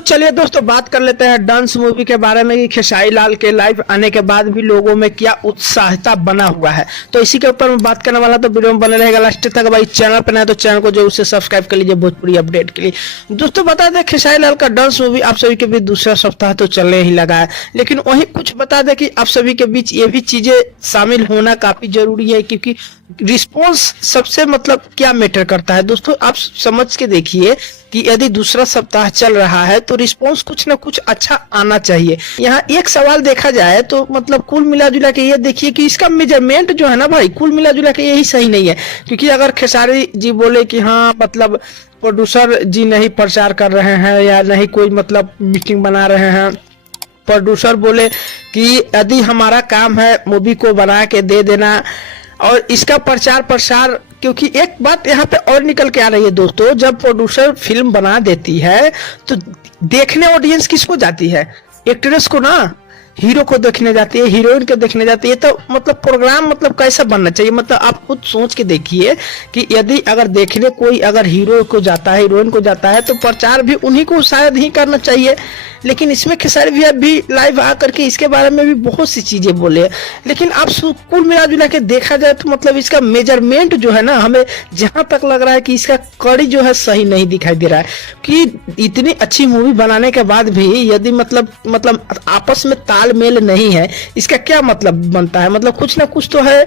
चलिए दोस्तों बात कर लेते हैं डांस मूवी के बारे में कि खेसारी लाल के लाइव आने के बाद भी लोगों में क्या उत्साहता बना हुआ है। तो इसी के ऊपर मैं बात करने वाला, तो वीडियो में बने रहेगा लास्ट तक। भाई चैनल पर नया तो चैनल को जो उसे सब्सक्राइब कर लीजिए भोजपुरी अपडेट के लिए। दोस्तों बता दें खेसारी लाल का डांस मूवी आप सभी के बीच दूसरा सप्ताह तो चलने ही लगा है, लेकिन वहीं कुछ बता दें कि आप सभी के बीच ये भी चीजें शामिल होना काफी जरूरी है, क्योंकि रिस्पॉन्स सबसे मतलब क्या मैटर करता है। दोस्तों आप समझ के देखिए कि यदि दूसरा सप्ताह चल रहा है तो रिस्पॉन्स कुछ ना कुछ अच्छा आना चाहिए। यहाँ एक सवाल देखा जाए तो मतलब कुल मिला जुला के ये देखिए कि इसका मेजरमेंट जो है ना भाई, कुल मिला जुला के यही सही नहीं है। क्योंकि अगर खेसारी जी बोले कि हाँ मतलब प्रोड्यूसर जी नहीं प्रचार कर रहे हैं या नहीं कोई मतलब मीटिंग बना रहे हैं, प्रोड्यूसर बोले कि यदि हमारा काम है मूवी को बना के दे देना और इसका प्रचार प्रसार, क्योंकि एक बात यहाँ पे और निकल के आ रही है दोस्तों, जब प्रोड्यूसर फिल्म बना देती है तो देखने ऑडियंस किसको जाती है? एक्ट्रेस को ना, हीरो को देखने जाती है, हीरोइन को देखने जाती है। तो मतलब प्रोग्राम मतलब कैसा बनना चाहिए, मतलब आप खुद सोच के देखिए कि यदि अगर देखने कोई अगर हीरो को जाता है, हीरोइन को जाता है, तो प्रचार भी उन्हीं को शायद ही करना चाहिए। लेकिन इसमें खेसारी भैया भी लाइव आकर के इसके बारे में भी बहुत सी चीजें बोले। लेकिन आप कुल मिला जुला के देखा जाए तो मतलब इसका मेजरमेंट जो है ना, हमें जहां तक लग रहा है कि इसका कड़ी जो है सही नहीं दिखाई दे रहा है। कि इतनी अच्छी मूवी बनाने के बाद भी यदि मतलब आपस में तालमेल नहीं है, इसका क्या मतलब बनता है? मतलब कुछ ना कुछ तो है,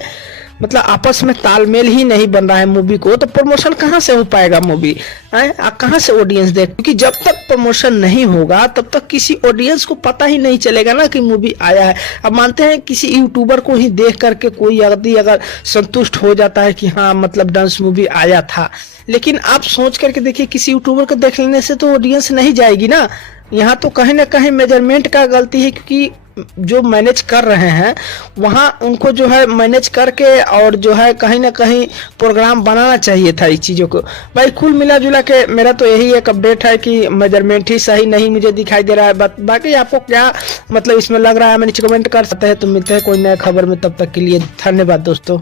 मतलब आपस में तालमेल ही नहीं बन रहा है मूवी को, तो प्रमोशन कहाँ से हो पाएगा मूवी है? कहाँ से ऑडियंस देख? क्योंकि जब तक प्रमोशन नहीं होगा तब तक किसी ऑडियंस को पता ही नहीं चलेगा ना कि मूवी आया है। अब मानते हैं किसी यूट्यूबर को ही देख करके कोई अगर संतुष्ट हो जाता है कि हाँ मतलब डांस मूवी आया था, लेकिन आप सोच करके देखिए किसी यूट्यूबर को देख लेने से तो ऑडियंस नहीं जाएगी ना। यहाँ तो कहीं ना कहीं मेजरमेंट का गलती है, क्योंकि जो मैनेज कर रहे हैं वहां उनको जो है मैनेज करके और जो है कहीं ना कहीं प्रोग्राम बनाना चाहिए था इस चीज़ों को। भाई कुल मिला जुला के मेरा तो यही एक अपडेट है कि मेजरमेंट ही सही नहीं मुझे दिखाई दे रहा है। बाकी आपको क्या मतलब इसमें लग रहा है, हमें नीचे कमेंट कर सकते हैं। तो मिलते हैं कोई नया खबर में, तब तक के लिए धन्यवाद दोस्तों।